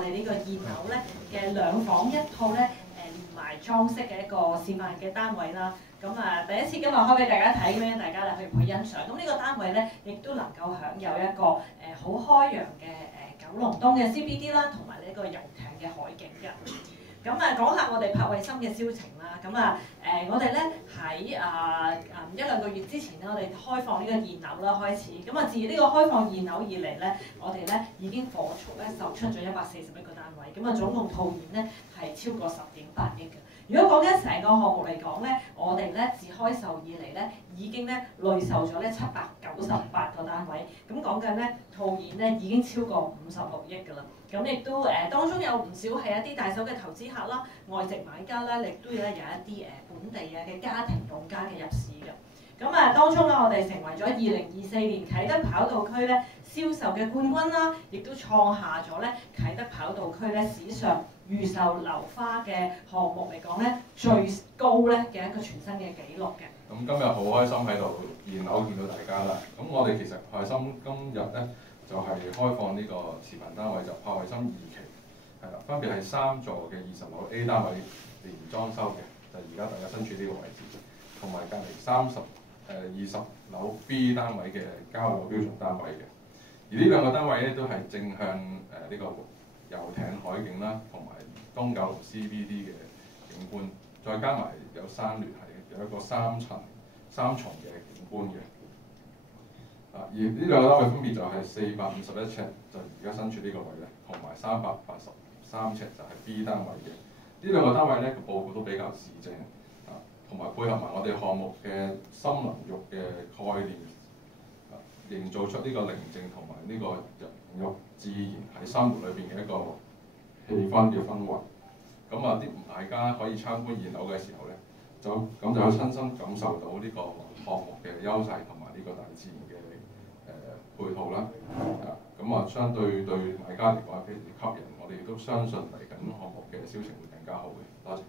我哋呢個二樓咧嘅2房1套咧連埋裝飾嘅一個示範嘅單位啦。咁第一次今日開俾大家睇咁樣，大家去唔去欣賞？咁呢個單位咧，亦都能夠享有一個好開揚嘅九龍東嘅 CBD 啦，同埋呢個遊艇嘅海景嘅。咁講下我哋柏慧心嘅銷情啦。咁我哋咧喺1-2個月之前咧，我哋開放呢個現樓啦開始。咁自呢個開放現樓以嚟咧，我哋咧已經火速咧售出咗141個單位。咁總共套現咧係超過10.8億嘅。如果講緊成個項目嚟講咧，我哋咧自開售以嚟咧已經咧累售咗咧798個單位，咁講緊咧套現咧已經超過56億㗎啦。咁亦都當中有唔少係一啲大手嘅投資客啦、外籍買家啦，亦都有一啲本地嘅家庭用家嘅入市嘅。咁當中咧，我哋成為咗2024年啟德跑道區咧銷售嘅冠軍啦，亦都創下咗咧啟德跑道區咧史上預售樓花嘅項目嚟講咧最高咧嘅一個全新嘅紀錄嘅。咁今日好開心喺度現樓見到大家啦。咁我哋其實柏慧心今日咧就係開放呢個示範單位，就柏慧心2期，係啦，分別係3座嘅20樓 A 單位連裝修嘅，就而家大家身處呢個位置，同埋隔離20樓 B 單位嘅交樓標準單位嘅。而呢2個單位咧都係正向呢個遊艇海景啦，同埋東九龍 CBD 嘅景觀，再加埋有山聯繫，有一個3重嘅景觀嘅。而呢2個單位分別就係451尺，就而家身處呢個位咧，同埋383尺就係 B 單位嘅。呢2個單位咧個佈局都比較市正，同埋配合埋我哋項目嘅森林浴嘅概念，營造出呢個寧靜同埋呢個人肉自然喺生活裏邊嘅一個氣氛嘅氛圍。咁啲買家可以參觀現樓嘅時候咧，就可以親身感受到呢個項目嘅優勢同埋呢個大自然嘅配套啦。相對買家嚟講係非常之吸引，我哋亦都相信嚟緊項目嘅銷情會更加好嘅。多謝。